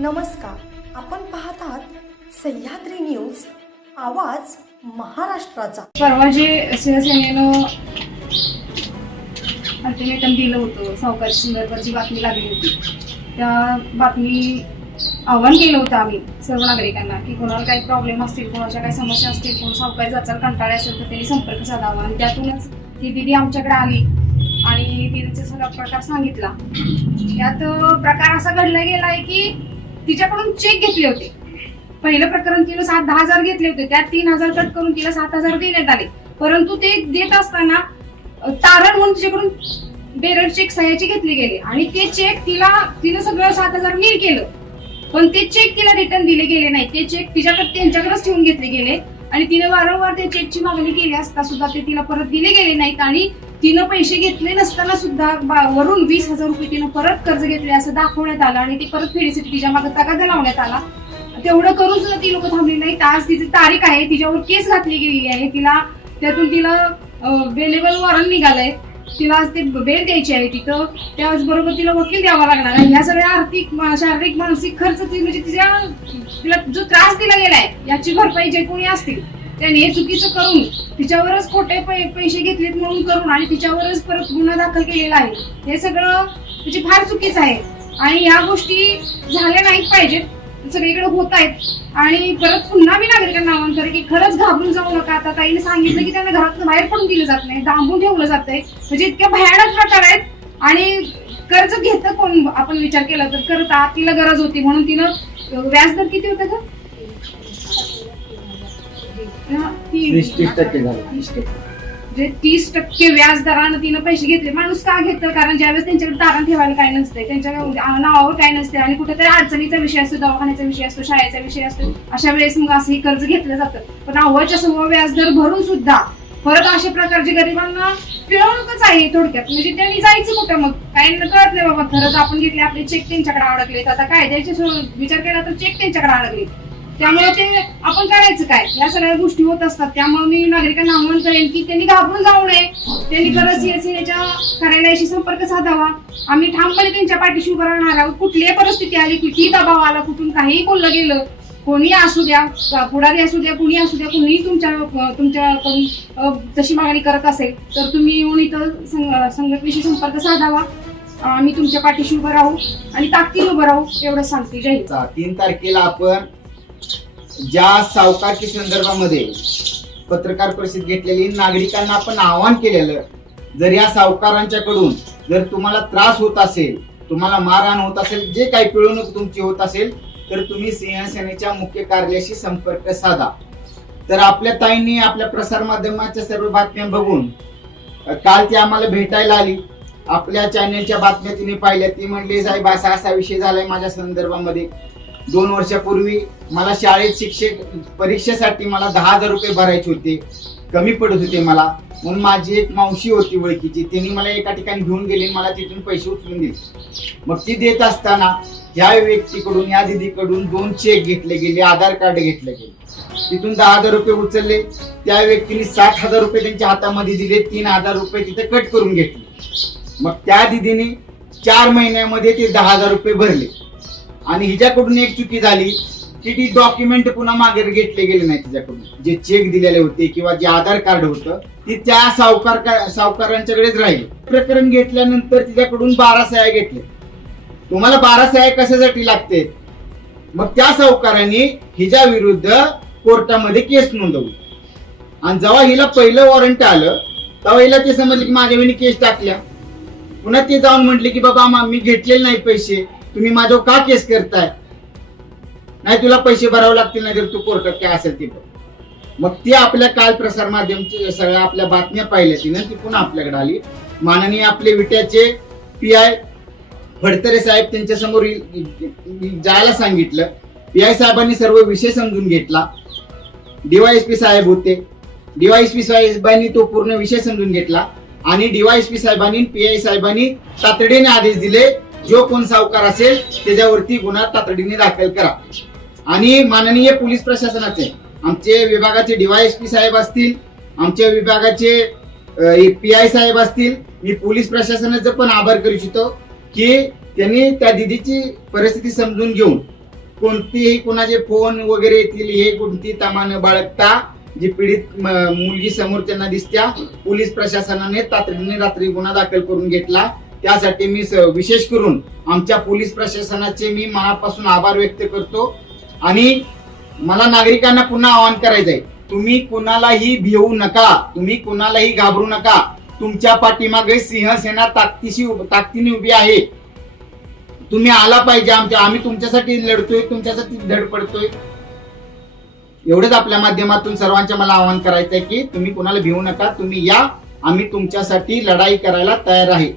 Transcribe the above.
नमस्कार. आपण पाहतात सह्याद्री न्यूज आवाज महाराष्ट्राचा. परवा जे शिवसेनेनं अल्टिमेटम दिलं होतं सावकारी संदर्भाची बातमी लागली होती. त्या बातमी आव्हान केलं होतं आम्ही सर्व नागरिकांना की कोणाला काही प्रॉब्लेम असतील कोणाच्या काही समस्या असतील कोण सावकारी जाचाल कंटाळे असेल तर त्यांनी संपर्क साधावा. आणि त्यातूनच ती दिदी आमच्याकडे आली आणि तिने सगळा प्रकार सांगितला. यात प्रकार असा घडला गेला आहे की तिच्याकडून चेक घेतले होते. पहिलं प्रकरण तिनं सात दहा हजार घेतले होते. त्यात तीन हजार कट करून तिला सात हजार देण्यात आले. परंतु ते देत असताना तारण म्हणून तिच्याकडून बेरड चेक सह्याचे घेतले गेले. आणि ते चेक तिला तिनं सगळं सात हजार नील केलं. पण ते चेक तिला रिटर्न दिले गेले नाही. ते चेक तिच्याकडे त्यांच्याकडेच ठेवून घेतले गेले. आणि तिने वारंवार त्या चेकची मागणी केली असता सुद्धा ते तिला परत दिले गेले नाहीत. आणि तिनं पैसे घेतले नसताना सुद्धा बा- वरून वीस हजार रुपये तिनं परत कर्ज घेतले असं दाखवण्यात आलं आणि ते परत फेडीसाठी तिच्यामागे तगादा लावण्यात आला. तेवढं करून सुद्धा ती लोक थांबली नाही आज तिची तारीख आहे तिच्यावर केस घातली गेलेली आहे. तिला त्यातून तिला बेलेबल वॉरंट निघालंय. तिला आज ते बेल द्यायची आहे तिथं. त्याचबरोबर तिला वकील द्यावा लागणार आहे. ह्या सगळ्या आर्थिक शारीरिक मानसिक खर्च ती म्हणजे तिच्या तिला जो त्रास दिला गेलाय याची भरपाई जे कोणी असतील त्याने हे चुकीचं करून तिच्यावरच खोटे पै- पैसे घेतलेत म्हणून करून आणि तिच्यावरच परत गुन्हा दाखल केलेला आहे. हे सगळं म्हणजे फार चुकीचं आहे. आणि या गोष्टी झाल्या नाहीत पाहिजेत. सगळीकडे होत आहेत. आणि परत पुन्हा मी नागरिकांना आवाहन करेन की खरंच घाबरून जाऊ नका. आता ताईने सांगितलं की त्यांना घरातून बाहेर पडून दिलं जात नाही. दांबून ठेवलं जातंय. म्हणजे इतक्या भयानक प्रकार आहेत. आणि कर्ज घेतं कोण? आपण विचार केला तर करता. तिला गरज होती म्हणून तिनं व्याजदर किती होतं का ती- वीस तीस टक्के झालं. वीस टक्के. म्हणजे तीस टक्के व्याज दरानं तिनं पैसे घेतले. माणूस का घेतं कारण ज्यावेळेस त्यांच्याकडे तारण ठेवायला काय नसते त्यांच्या नावावर काय नसते आणि कुठेतरी अडचणीचा विषय असतो दवाखान्याचा विषय असतो शाळेचा विषय असतो. अशा वेळेस मग असं हे कर्ज घेतलं जातं. पण अव्वाच्या समोर व्याज दर भरून सुद्धा परत अशा प्रकारचे गरिबांना पिळवणूकच आहे थोडक्यात. म्हणजे त्यांनी जायचं कुठं मग? काही कळत नाही बाबा खरंच आपण घेतले आपले चेक त्यांच्याकडे अडकलेत. आता काय द्यायचे सो- विचार केला तर चेक त्यांच्याकडे अडकले त्यामुळे ते आपण करायचं काय? या सगळ्या गोष्टी होत असतात. त्यामुळे मी नागरिकांना आव्हान करेन की त्यांनी घाबरून जाऊ नये. त्यांनी खरंच सीएससीच्या कार्यालयाशी संपर्क साधावा. आम्ही ठामपणे त्यांच्या पाठीशी उभं राहणार आहोत. कुठलीही परिस्थिती आली कुठलीही दबाव आला कुठून काहीही बोललं गेलं कोणी असू द्या पुढारी असू द्या कुणी असू द्या कुणीही तुमच्या तुमच्याकडून तशी मागणी करत असेल तर तुम्ही येऊन इथं संघटनेशी संपर्क साधावा. आम्ही तुमच्या पाठीशी उभं राहू आणि ताकदीने उभं राहू एवढंच सांगते. जय तीन तारखेला आपण ज्या सावकारकी संदर्भामध्ये पत्रकार परिषद घेतलेली नागरिकांना आपण आवाहन केलेलं जर या सावकारांच्याकडून जर तुम्हाला त्रास होत असेल तुम्हाला मारहाण होत असेल जे काही पिळवणूक तुमची होत असेल तर तुम्ही सिंहसेनेच्या मुख्य कार्यालयाशी संपर्क साधा. तर आपल्या ताईंनी आपल्या प्रसार माध्यमाच्या सर्व बातम्या बघून काल ती आम्हाला भेटायला आली. आपल्या चॅनेलच्या बातम्या तिने पाहिल्या. ती म्हणली साहेब असा असा विषय झालाय माझ्या संदर्भामध्ये. दोन वर्षापूर्वी मला शाळेत शिक्षक परीक्षेसाठी मला दहा हजार रुपये भरायचे होते. कमी पडत होते मला. म्हणून माझी एक मावशी होती ओळखीची. त्यांनी मला एका ठिकाणी घेऊन गेली मला तिथून पैसे उचलून दिले. मग ती देत असताना ह्या व्यक्तीकडून या दिदीकडून दोन चेक घेतले गेले आधार कार्ड घेतले गेले. तिथून दहा हजार रुपये उचलले. त्या व्यक्तीने साठ हजार रुपये त्यांच्या हातामध्ये दिले. तीन हजार रुपये तिथे कट करून घेतले. मग त्या दिदीने चार महिन्यामध्ये ते दहा हजार रुपये भरले. आणि हिच्याकडून एक चुकी झाली की ती डॉक्युमेंट पुन्हा मागे घेतले गेले नाही तिच्याकडून. जे चेक दिलेले होते किंवा जे आधार कार्ड होतं ती त्या सावकार सावकारांच्याकडेच राहिली. प्रकरण घेतल्यानंतर तिच्याकडून बारा सह्या घेतले तुम्हाला बारा सह्या कशासाठी लागते? मग त्या सावकारांनी हिच्या विरुद्ध कोर्टामध्ये केस नोंदवली. आणि जेव्हा हिला पहिलं वॉरंट आलं तेव्हा हिला ते समजले की माझ्या वेळी केस टाकल्या. पुन्हा ते जाऊन म्हटले की बाबा मी घेतलेले नाही पैसे. तुम्ही माझ्यावर का केस करताय? नाही तुला पैसे भरावे लागतील नाही तर तू कोर्टात काय असेल ते बघ मग ती आपल्या काल प्रसार माध्यमच्या सगळ्या आपल्या बातम्या पाहिल्या तिनं ती पुन्हा आपल्याकडे आली. माननीय आपले विट्याचे पी आय फडतरे साहेब त्यांच्यासमोर जायला सांगितलं. पी आय साहेबांनी सर्व विषय समजून घेतला. डीवायएसपी साहेब होते. डीवायएसपी साहेबांनी तो पूर्ण विषय समजून घेतला. आणि डीवायएसपी साहेबांनी पी आय साहेबांनी तातडीने आदेश दिले. जो कोण सावकार असेल त्याच्यावरती गुन्हा तातडीने दाखल करा. आणि माननीय पोलीस प्रशासनाचे आमचे विभागाचे डीवायएसपी साहेब असतील आमच्या विभागाचे पी आय साहेब असतील मी पोलीस प्रशासनाचं पण आभार करू इच्छितो की त्यांनी त्या दिदीची परिस्थिती समजून घेऊन कोणतीही कोणाचे फोन वगैरे येतील हे कोणती तमान बाळगता जी पीडित मुलगी समोर त्यांना दिसत्या पोलीस प्रशासनाने तातडीने रात्री गुन्हा दाखल करून घेतला. त्यासाठी मी विशेष करून आमच्या पोलीस प्रशासनाचे मी मनापासून आभार व्यक्त करतो. आणि मला नागरिकांना पुन्हा आवाहन करायचं आहे तुम्ही कुणालाही भिवू नका. तुम्ही कुणालाही घाबरू नका. तुमच्या पाठीमागे सिंहसेना ताकदीशी ताकदीने उभी आहे. तुम्ही आला पाहिजे आमच्या आम्ही तुमच्यासाठी लढतोय तुमच्यासाठी धड पडतोय. एवढंच आपल्या माध्यमातून सर्वांच्या मला आवाहन करायचं आहे की तुम्ही कुणाला भिवू नका. तुम्ही या. आम्ही तुमच्यासाठी लढाई करायला तयार आहे.